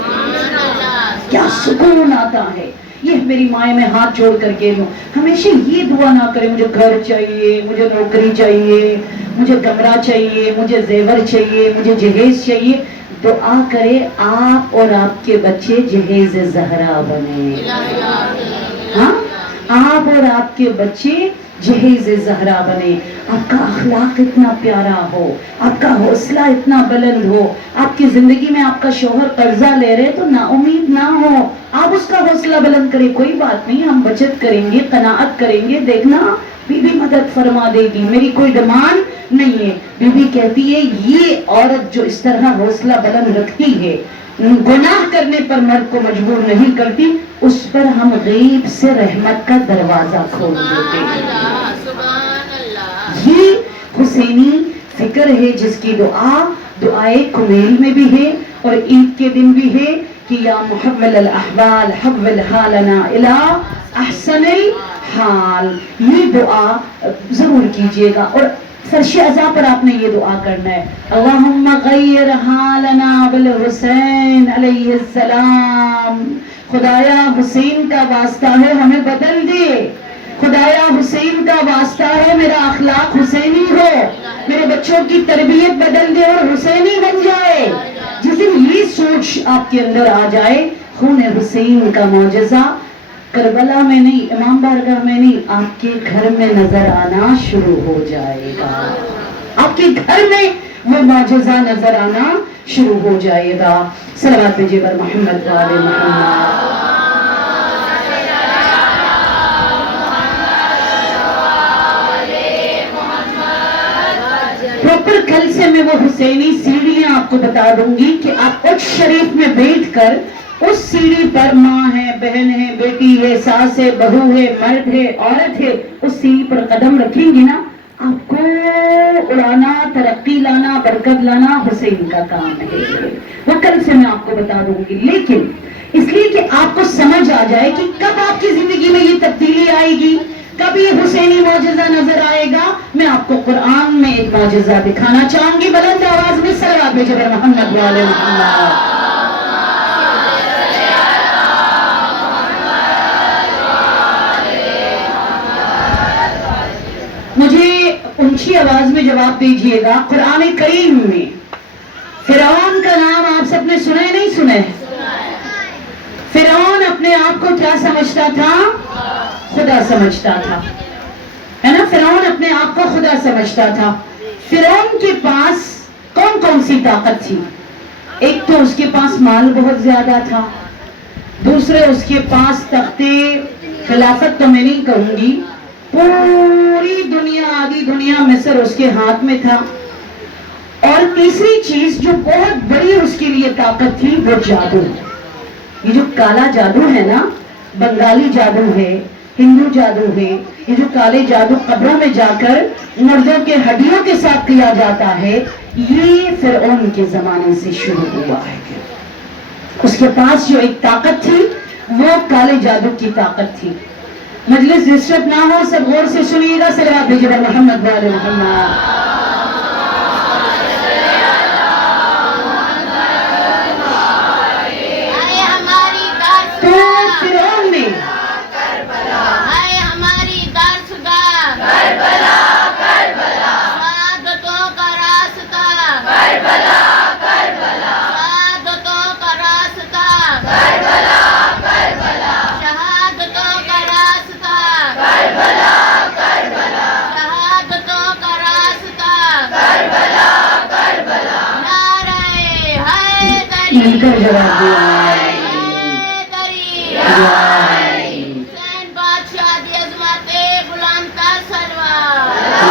کیا سکون آتا ہے. یہ میری مائیں میں ہاتھ جوڑ کر کے دوں. ہمیشہ یہ دعا نہ کرے مجھے گھر چاہیے, مجھے نوکری چاہیے, مجھے کمرہ چاہیے, مجھے زیور چاہیے, مجھے جہیز چاہیے. دعا کرے آپ اور آپ کے بچے جہیز زہرا بنے. ہاں, آپ اور آپ کے بچے جہیز زہرا بنے. آپ کا اخلاق اتنا پیارا ہو, آپ کا حوصلہ اتنا بلند ہو. آپ کی زندگی میں آپ کا شوہر قرضہ لے رہے تو نا امید نہ ہو, آپ اس کا حوصلہ بلند کریں. کوئی بات نہیں, ہم بچت کریں گے, قناعت کریں گے, دیکھنا بی بی مدد فرما دے گی, میری کوئی ڈیمانڈ نہیں ہے. بی بی کہتی ہے یہ عورت جو اس طرح حوصلہ بلند رکھتی ہے, گناہ کرنے پر مرد کو مجبور نہیں کرتی, اس پر ہم غیب سے رحمت کا دروازہ کھول دیتے ہیں. یہ حسینی فکر ہے جس کی دعائے کمیل میں بھی ہے اور عید کے دن بھی ہے کہ یا محول الاحوال حول حالنا الی احسن الحال. یہ دعا ضرور کیجیے گا. اور فرش عزا پر آپ نے یہ دعا کرنا ہے, اللہم غیر حالنا بالحسین علیہ السلام. خدایا حسین کا واسطہ ہے ہمیں بدل دے, خدایا حسین کا واسطہ ہے میرا اخلاق حسینی ہو, میرے بچوں کی تربیت بدل دے اور حسینی بن جائے. جس دن یہ سوچ آپ کے اندر آ جائے, خون حسین کا معجزہ کربلا میں نہیں, امام بارگاہ میں نہیں, آپ کے گھر میں نظر آنا شروع ہو جائے گا. آپ کے گھر میں وہ معجزہ نظر آنا شروع ہو جائے گا. صلوات بھیجیے بر محمد و آل محمد. پراپر کل سے میں وہ حسینی سیڑھیاں آپ کو بتا دوں گی کہ آپ اچ شریف میں بیٹھ کر اس سیڑھی پر ماں ہے, بہن ہے, بیٹی ہے, ساس ہے, بہو ہے, مرد ہے, عورت ہے, اس سیڑھی پر قدم رکھیں گی نا, آپ کو اڑانا, ترقی لانا, برکت لانا حسین کا کام ہے. وہ کل سے میں آپ کو بتا دوں گی, لیکن اس لیے کہ آپ کو سمجھ آ جائے کہ کب آپ کی زندگی میں یہ تبدیلی آئے گی, کب یہ حسینی معجزہ نظر آئے گا. میں آپ کو قرآن میں ایک معجزہ دکھانا چاہوں گی. بلند آواز میں صلوات بھیجیے بر محمد و آل محمد. مجھے اونچی آواز میں جواب دیجئے گا. قرآن کریم میں فرعون کا نام آپ سب نے سنا ہے نہیں سنا ہے؟ فرعون اپنے آپ کو کیا سمجھتا تھا؟ خدا سمجھتا تھا, ہے نا. فرعون اپنے آپ کو خدا سمجھتا تھا. فرعون کے پاس کون کون سی طاقت تھی؟ ایک تو اس کے پاس مال بہت زیادہ تھا, دوسرے اس کے پاس تخت خلافت تو میں نہیں کہوں گی, پوری دنیا, آدھی دنیا مصر اس کے ہاتھ میں تھا. اور تیسری چیز جو بہت بڑی اس کے لیے طاقت تھی وہ جادو. یہ جو کالا جادو ہے نا, بنگالی جادو ہے, ہندو جادو ہے, یہ جو کالے جادو قبروں میں جا کر مردوں کے ہڈیوں کے ساتھ کیا جاتا ہے, یہ فرعون کے زمانے سے شروع ہوا ہے. اس کے پاس جو ایک طاقت تھی وہ کالے جادو کی طاقت تھی. مجلس ڈسٹرب نہ ہو, سب غور سے سنیے گا. صلوات بھیجیے بر محمد و آل محمد. جواب دیا بادشاہ دی عظمت بلند تر سلوات.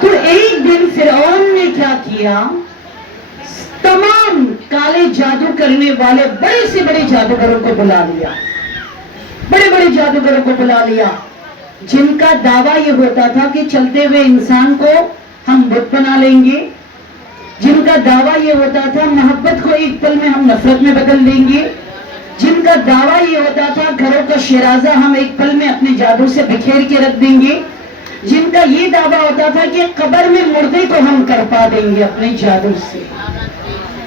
تو ایک دن فرعون نے کیا کیا, تمام کالے جادو کرنے والے بڑے سے بڑے جادوگروں کو بلا لیا, بڑے بڑے جادوگروں کو بلا لیا, جن کا دعویٰ یہ ہوتا تھا کہ چلتے ہوئے انسان کو ہم بت بنا لیں گے, جن کا دعویٰ یہ ہوتا تھا محبت کو ایک پل میں ہم نفرت میں بدل دیں گے, جن کا دعویٰ یہ ہوتا تھا گھروں کا شیرازہ ہم ایک پل میں اپنے جادو سے بکھیر کے رکھ دیں گے, جن کا یہ دعویٰ ہوتا تھا کہ قبر میں مردے کو ہم کرپا دیں گے اپنے جادو سے.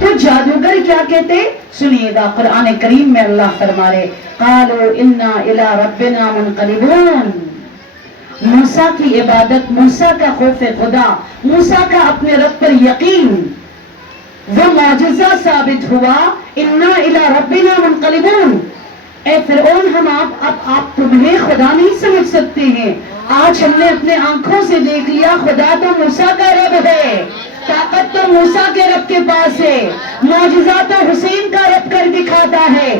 تو جادوگر کیا کہتے؟ سنیے گا قرآن کریم میں اللہ فرما رہے قالوا انا الی ربنا منقلبون. موسیٰ کی عبادت، موسیٰ کا خوف خدا، موسیٰ کا اپنے رب پر یقین، وہ معجزہ ثابت ہوا. انا الی ربنا منقلبون. اے فرعون ہم آپ تمہیں خدا نہیں سمجھ سکتے ہیں. آج ہم نے اپنے آنکھوں سے دیکھ لیا خدا تو موسیٰ کا رب ہے، طاقت تو موسیٰ کے رب کے پاس ہے، معجزہ تو حسین کا رب کر دکھاتا ہے.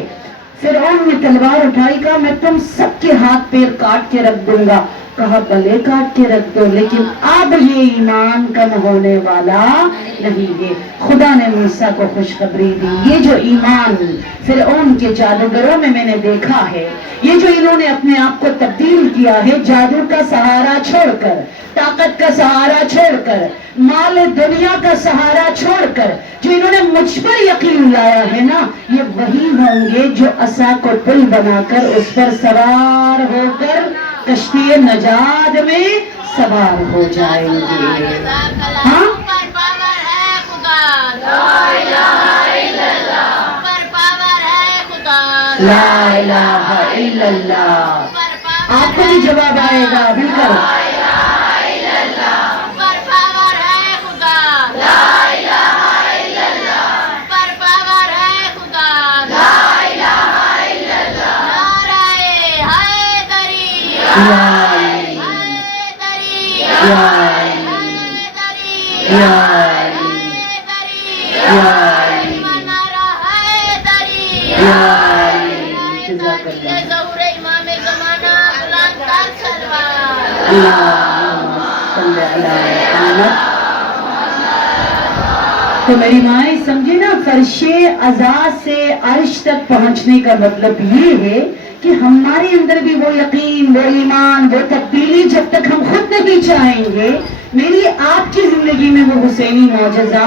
فرعون نے تلوار اٹھائی، کہا میں تم سب کے ہاتھ پیر کاٹ کے رکھ دوں گا. کہا بھلے کاٹ کے رکھ دو، لیکن اب یہ ایمان کم ہونے والا نہیں ہے. خدا نے موسیٰ کو خوشخبری دی. یہ جو ایمان فرعون کے جادوگروں میں نے دیکھا ہے، یہ جو انہوں نے اپنے آپ کو تبدیل کیا ہے جادو کا سہارا چھوڑ کر، طاقت کا سہارا چھوڑ کر، مال دنیا کا سہارا چھوڑ کر، جو انہوں نے مجھ پر یقین لایا ہے نا، یہ وہی ہوں گے جو عصا کو پل بنا کر اس پر سوار ہو کر کشتی نجات میں سوار ہو جائیں گے. ہاں پر پاور ہے خدا، لا الہ الا اللہ. پر پاور ہے خدا، لا الہ الا اللہ. پر پاور آپ کو بھی جواب آئے گا ابھی کر. پر پاور ہے خدا، لا الہ الا اللہ. پر پاور ہے خدا، لا الہ الا اللہ. نعرہ حیدری، یا حیدری، یا حیدری، یا حیدری، یا نعرہ حیدری. یا جزاک اللہ. ظہور امام زمانہ بلند تر سلوات. اللہم صلی علی محمد. تو میری مائیں سمجھے نا، فرش عزا سے عرش تک پہنچنے کا مطلب یہ ہے کہ ہمارے اندر بھی وہ یقین، وہ ایمان، وہ تبدیلی جب تک ہم خود نہیں چاہیں گے، میری آپ کی زندگی میں وہ حسینی معجزہ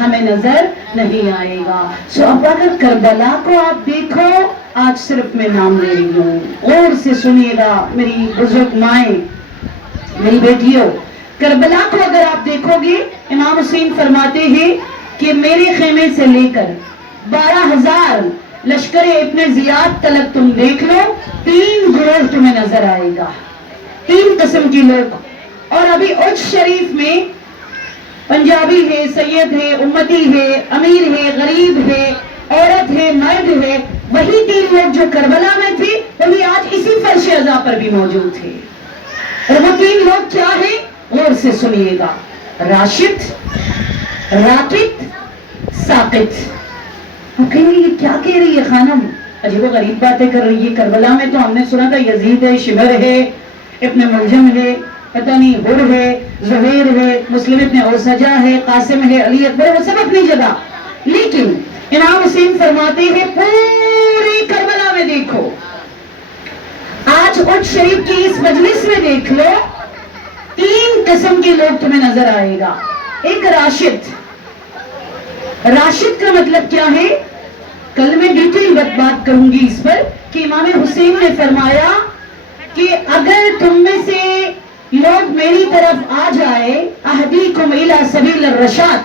ہمیں نظر نہیں آئے گا. سو اب اگر کربلا کو آپ دیکھو، آج صرف میں نام لے رہی ہوں، غور سے سنیے گا میری بزرگ مائیں، میری بیٹیوں. کربلا کو اگر آپ دیکھو گے، امام حسین فرماتے ہیں کہ میرے خیمے سے لے کر 12,000 لشکر ابن زیاد تلک تم دیکھ لو، 3 گروہ تمہیں نظر آئے گا، 3 قسم کے لوگ. اور ابھی اج شریف میں پنجابی ہے، سید ہے، امتی ہے، امیر ہے، غریب ہے، عورت ہے، مرد ہے، وہی 3 لوگ جو کربلا میں تھے وہی آج اسی فرش عزا پر بھی موجود تھے. اور وہ 3 لوگ کیا ہیں؟ غور سے سنیے گا. راشد، راکت، ساقط. ہم کہیں گے یہ کیا کہہ رہی ہے خانم، عجیب و غریب باتیں کر رہی ہے. کربلا میں تو ہم نے سنا تھا یزید ہے، شمر ہے، ابن ملجم ہے، پتہ نہیں ہر ہے، زہیر ہے، مسلم ابن اوسجہ ہے، قاسم ہے، علی اکبر ہے، وہ سب اپنی جگہ. لیکن امام حسین فرماتے ہیں پوری کربلا میں دیکھو، آج اٹھ شریف کی اس مجلس میں دیکھ لو، 3 قسم کے لوگ تمہیں نظر آئے گا. ایک راشد. راشد کا مطلب کیا ہے؟ کل میں ڈیٹیل بات کروں گی اس پر کہ امام حسین نے فرمایا کہ اگر تم میں سے لوگ میری طرف آ جائے، اہدیکم الی سبیل الرشاد،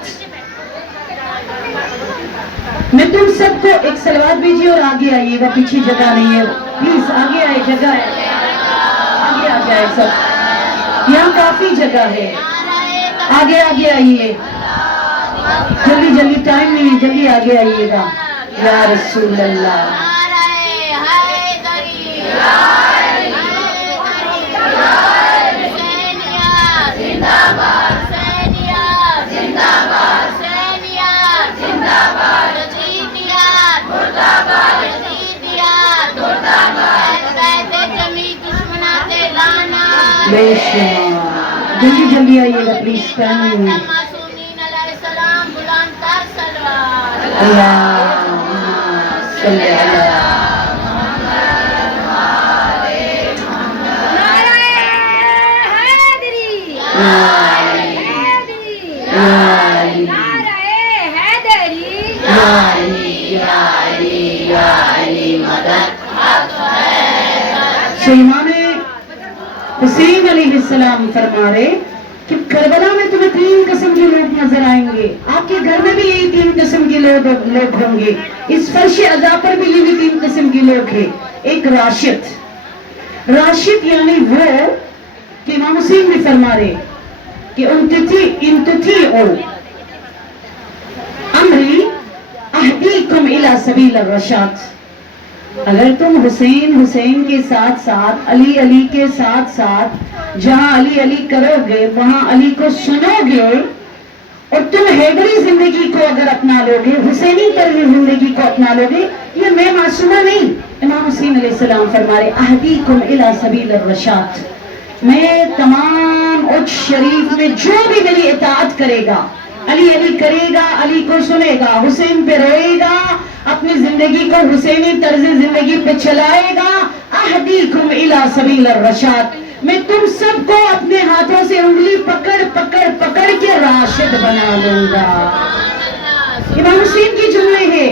میں تم سب کو ایک صلوات بھیجیے اور آگے آئیے گا، پیچھے جگہ نہیں ہے، پلیز آگے آئے، جگہ ہے، آگے آ جائے سب، یہاں کافی جگہ ہے، آگے آگے آئیے، جلدی جلدی، ٹائم نہیں ہے، جلدی آگے آئیے گا. یا رسول اللہ. نعرہ حیدری، حسینیت زندہ باد، حسینیت زندہ باد، حسینیت زندہ باد، یزیدیت مردہ باد، یزیدیت مردہ باد، بیت جمی دشمنات لعنت. بے شمار. جلدی جلدی آئیے گا پلیز، ٹائم نہیں ہے. معصومین علیہ السلام بلند تر سلوات. اللہم صلی علی امام حسین علیہ السلام فرما رہے کہ کربلا میں تمہیں 3 قسم کے لوگ نظر آئیں گے، آپ کے گھر میں بھی یہی 3 قسم کے لوگ ہوں گے، اس فرش عذاب پر بھی یہ بھی 3 قسم کے لوگ ہیں۔ ایک راشد یعنی وہ کہ امام حسین بھی فرما رہے کہ انتطیعوا امری اہدیکم الی سبیل الرشاد، اگر تم حسین کے ساتھ ساتھ علی کے ساتھ ساتھ جہاں علی کرو گے وہاں علی کو سنو گے اور تم حیدری زندگی کو اگر اپنا لو گے، حسینی طرز زندگی کو اپنا لو گے، یہ میں معصومہ نہیں، امام حسین علیہ السلام فرما رہے اہدیکم الی سبیل الرشاد، میں تمام اچ شریف میں جو بھی میری اطاعت کرے گا، علی کرے گا، علی کو سنے گا، حسین پہ روئے گا، اپنی زندگی کو حسینی طرز زندگی پہ چلائے گا، اہدیکم الی سبیل الرشاد، میں تم سب کو اپنے ہاتھوں سے انگلی پکڑ کے راشد بنا لوں گا۔ امام حسین کی جملے ہے،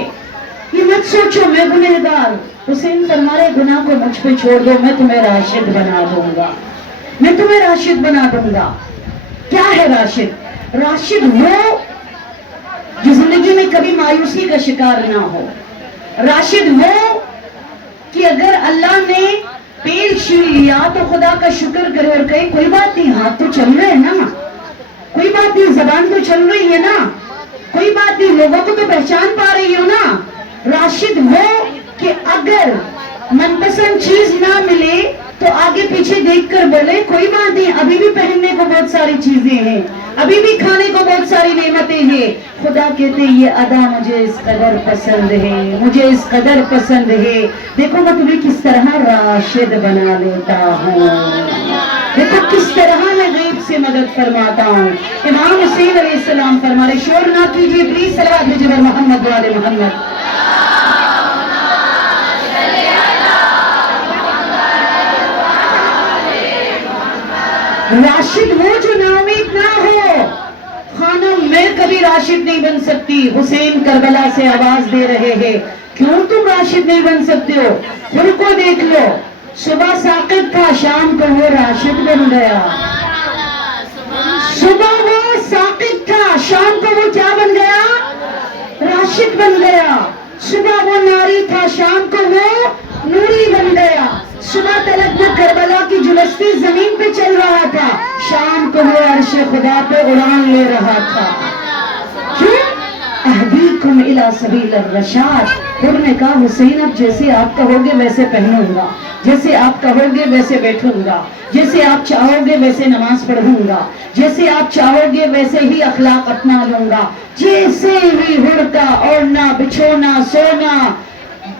یہ مت سوچو میں گنہگار، حسین فرما رہے گناہ کو مجھ پہ چھوڑ دو، میں تمہیں راشد بنا دوں گا، میں تمہیں راشد بنا دوں گا۔ کیا ہے راشد؟ راشد وہ جو زندگی میں کبھی مایوسی کا شکار نہ ہو، راشد وہ کہ اگر اللہ نے پیر چھین لیا تو خدا کا شکر کرے اور کہے کوئی بات نہیں، ہاتھ تو چل رہے ہیں نا، کوئی بات نہیں، زبان تو چل رہی ہے نا، کوئی بات نہیں، لوگوں کو تو پہچان پا رہی ہو نا۔ راشد وہ کہ اگر من پسند چیز نہ ملے تو آگے پیچھے دیکھ کر بولے کوئی بات نہیں، ابھی بھی پہننے کو بہت ساری چیزیں ہیں، ابھی بھی کھانے کو بہت ساری نعمتیں ہیں۔ خدا کہتے یہ ادا مجھے اس قدر پسند ہے، مجھے اس قدر پسند ہے، دیکھو میں تمہیں کس طرح راشد بنا لیتا ہوں، دیکھو کس طرح میں غیب سے مدد فرماتا ہوں۔ امام حسین علیہ السلام فرما رہے، شور نہ کیجیے پلیز، صلوات بھیجیے محمد و آل محمد۔ راشد وہ جو نا امید نہ ہو، خانم میں کبھی راشد نہیں بن سکتی، حسین کربلا سے آواز دے رہے ہیں کیوں تم راشد نہیں بن سکتے ہو؟ خود کو دیکھ لو، صبح ساقط تھا، شام کو وہ راشد بن گیا، صبح وہ ساقط تھا، شام کو وہ کیا بن گیا؟ راشد بن گیا، صبح وہ ناری تھا، شام کو وہ نوری بن گیا، صبح تلک میں کربلا کی جلستی زمین پہ چل رہا تھا، شام کو وہ عرش خدا پہ اڑان لے رہا تھا۔ کیوں؟ اہدیکم الی سبیل الرشاد، پھر نے کہا حسین اب جیسے آپ کہو گے ویسے پہنوں گا، جیسے آپ کہو گے ویسے بیٹھوں گا، جیسے آپ چاہو گے ویسے نماز پڑھوں گا، جیسے آپ چاہو گے ویسے ہی اخلاق اپنا لوں گا، جیسے ہی ہڑتا اوڑھنا بچھونا سونا،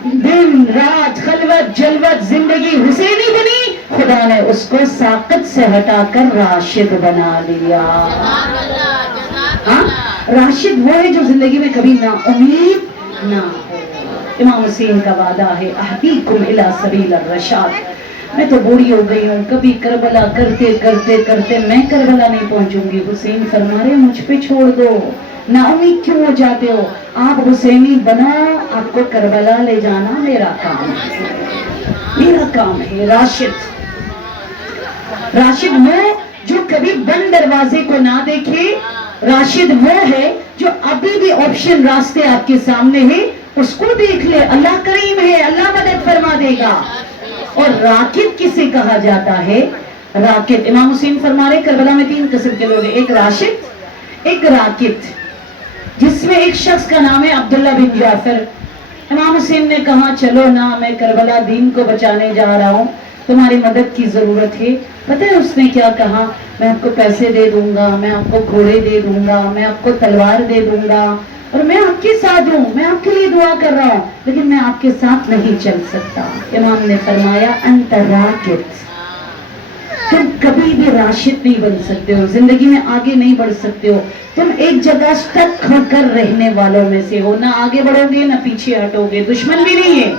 دن رات خلوت جلوت زندگی حسینی بنی، خدا نے اس کو ساقط سے ہٹا کر راشد بنا لیا۔ ہاں راشد وہ ہے جو زندگی میں کبھی نا امید نہ ہو۔ امام حسین کا وعدہ ہے اہدیکم الی سبیل الرشاد، میں تو بوڑھی ہو گئی ہوں، کبھی کربلا کرتے کرتے کرتے میں کربلا نہیں پہنچوں گی، حسین فرما رہے مجھ پہ چھوڑ دو، نا امید کیوں ہو جاتے ہو، آپ حسینی بنا، آپ کو کربلا لے جانا میرا کام ہے، میرا کام ہے۔ راشد وہ جو کبھی بند دروازے کو نہ دیکھے، راشد وہ ہے جو ابھی بھی آپشن راستے آپ کے سامنے ہے اس کو دیکھ لے، اللہ کریم ہے، اللہ مدد فرما دے گا۔ اور راکد کسے کہا جاتا ہے؟ راکد، امام حسین فرما رہے کربلا میں 3 قسم کے لوگ ہیں، ایک راشد، ایک راکد، جس میں ایک شخص کا نام ہے عبداللہ بن جعفر۔ امام حسین نے کہا چلو نا، میں کربلا دین کو بچانے جا رہا ہوں، تمہاری مدد کی ضرورت ہے۔ پتہ ہے اس نے کیا کہا؟ میں آپ کو پیسے دے دوں گا، میں آپ کو گھوڑے دے دوں گا، میں آپ کو تلوار دے دوں گا، اور میں آپ کے ساتھ ہوں، میں آپ کے لیے دعا کر رہا ہوں، لیکن میں آپ کے ساتھ نہیں چل سکتا۔ امام نے فرمایا انت راکد، تم کبھی بھی راشد نہیں بن سکتے ہو، زندگی میں آگے نہیں بڑھ سکتے ہو، تم ایک جگہ سٹک ہو کر رہنے والوں میں سے ہو، نہ آگے بڑھو گے نہ پیچھے ہٹو گے، دشمن بھی نہیں ہے،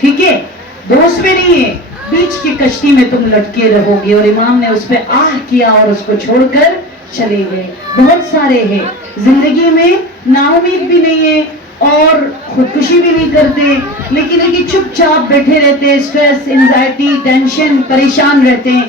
ٹھیک ہے، دوست بھی نہیں ہے، بیچ کی کشتی میں تم لٹکے رہو گے۔ اور امام نے اس پہ آہ کیا اور اس کو چھوڑ کر چلے گئے۔ بہت سارے ہیں زندگی میں نا امید بھی نہیں ہے اور خودکشی بھی نہیں کرتے، لیکن چپ چاپ بیٹھے رہتے، سٹریس، انزائٹی، ٹینشن، پریشان رہتے ہیں۔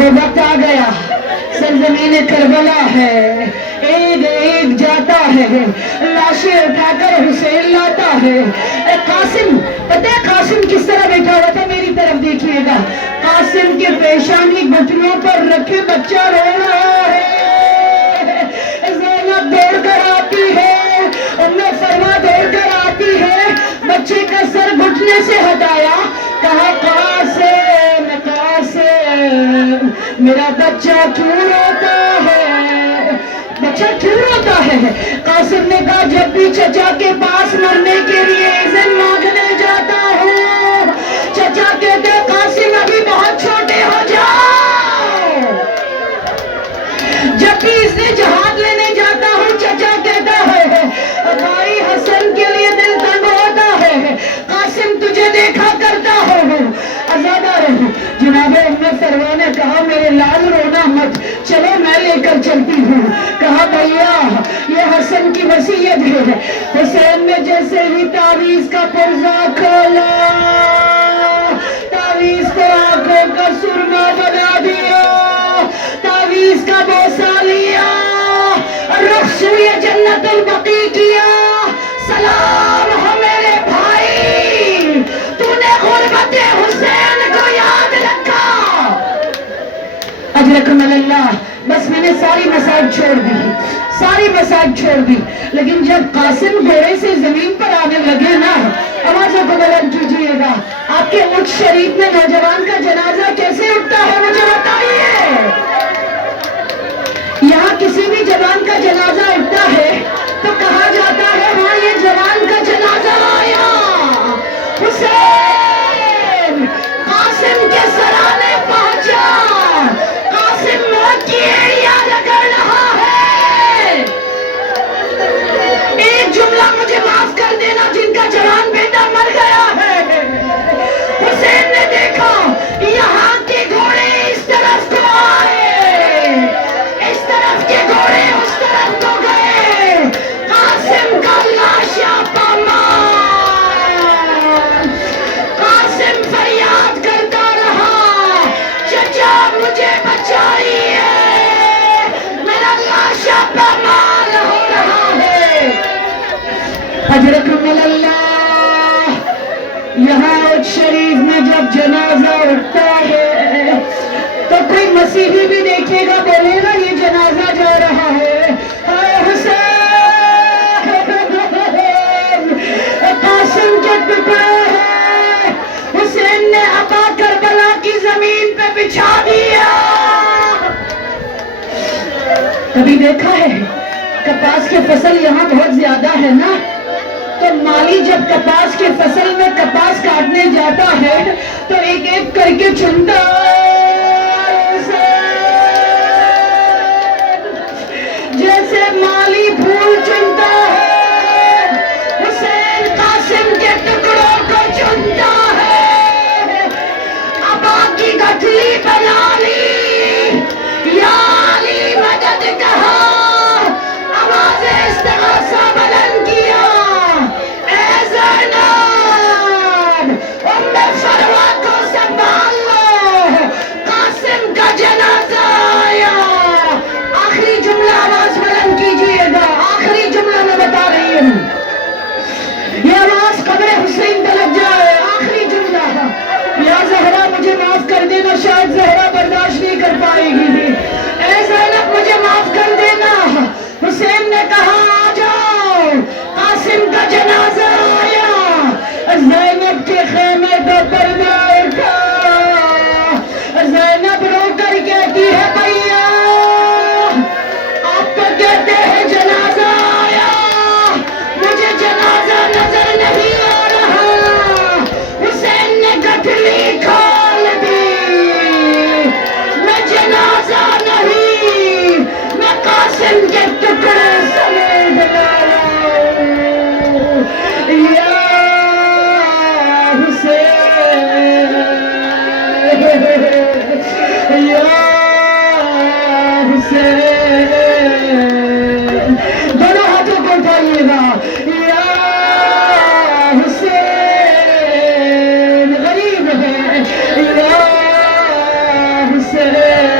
وہ وقت آ گیا، سرزمین کربلا ہے، ایک ایک جاتا ہے، لاشیں اٹھا کر حسین لاتا ہے۔ قاسم، پتہ ہے قاسم کس طرح بیٹھا ہوا تھا؟ میری طرف دیکھیے گا، قاسم کے پیشانی گھٹنوں پر رکھے بچہ رو رہا ہے۔ زینب دوڑ کر آتی ہے، ام سلمہ دوڑ کر آتی ہے، بچے کا سر گھٹنے سے ہٹایا، کہا قاسم قاسم میرا بچہ کیوں روتا ہے؟ بچہ کیوں روتا ہے؟ قاسم نے کہا جب بھی چچا کے پاس مرنے کے لیے اذن مانگنے جاتا ہوں، چچا کہتے قاسم ابھی بہت چھوٹے ہو جاؤ۔ جب بھی اس نے جہاد لینے جاتا ہوں، چچا کہتا ہے بھائی حسن کے لیے دل تنگ ہوتا ہے، قاسم تجھے دیکھا کرتا ہوں، آزادہ رہو۔ جناب ام سلمہ نے کہا میرے لال رونا مت، چلو میں لے کر چلتی ہوں۔ کہا بھیا یہ حسن کی وصیت ہے۔ حسین نے جیسے ہی تعویذ کا پرزہ کھولا، تعویذ کو آنکھوں کا سرما بنا دیا، تعویذ کا بوسہ لیا، رخ سوئے جنت البقیع کیا۔ سلام ہو میرے بھائی، تو نے غربت حسین کو یاد رکھا۔ اجرکم اللہ۔ بس میں نے ساری مسائل چھوڑ دی، ساری مسائل چھوڑ دی، لیکن جب قاسم گھوڑے سے زمین پر آنے لگے نا، آوازوں کو بلند کیجیے گا، آپ کے ملک شریف میں نوجوان کا جنازہ کیسے اٹھتا ہے مجھے بتائیے؟ یہاں کسی بھی جوان کا جنازہ اٹھتا ہے تو کہا جاتا ہے ہاں یہ جوان کا جنازہ آیا، حسین قاسم کے سرانے پہنچا، قاسم موت کی ایڑیاں رگڑ رہا ہے۔ ایک جملہ مجھے معاف کر دینا، جن کا جوان بیٹا مر گیا ہے۔ حسین نے دیکھا یہاں کے گھوڑے اس طرف کو آئے، اس طرف کے گھوڑے اس طرف کو گئے، قاسم کا لاشا پامال، قاسم فریاد کرتا رہا چچا مجھے بچائیے، میرا لاشا پامال ہو رہا ہے۔ اجرکم اللہ۔ یہاں اونچ شریف میں جب جنازہ اٹھتا ہے تو کوئی مسیحی بھی دیکھے گا بولے گا یہ جنازہ جا رہا ہے، اے حسین قاسم کے ٹکڑے ہیں، حسین نے ابا کربلا کی زمین پہ بچھا دیا۔ کبھی دیکھا ہے کپاس کے فصل یہاں بہت زیادہ ہے نا، تو مالی جب کپاس کے فصل میں کپاس کاٹنے جاتا ہے تو ایک ایک کر کے چنتا ہے، جیسے مالی پھول چنتا ہے، حسین قاسم کے ٹکڑوں کو چنتا ہے۔ ابا کی گٹھلی بنا لی، یا علی مدد کہا، آواز استغاثہ بلند کیا، اے زینب ام سلمہ کو سنبھال لو، قاسم کا جنازہ آیا۔ آخری جملہ آواز بلند کیجیے گا، آخری جملہ میں بتا رہی ہوں، یہ آواز قبر حسین تلک جائے، آخری جملہ، یا زہرا مجھے معاف کر دینا، شاید زہرا برداشت نہیں کر پائے گی، اے زینب مجھے معاف کر دینا۔ حسین نے کہا آ جاؤ، قاسم کا جنازہ آیا، زینب کے خیمے کو پردہ اٹھا، زینب رو کر کہتی ہے بھیا آپ تو کہتے ہیں جنازہ آیا، مجھے جنازہ نظر نہیں آ رہا۔ حسین نے گٹھلی کھول دی، میں جنازہ نہیں، میں قاسم کے ٹکڑے سمیت لایا ہوں۔ یا حسین، یا حسین، دونوں ہاتھوں کو اٹھائیے گا، یا حسین، غریب ہے، یا حسین۔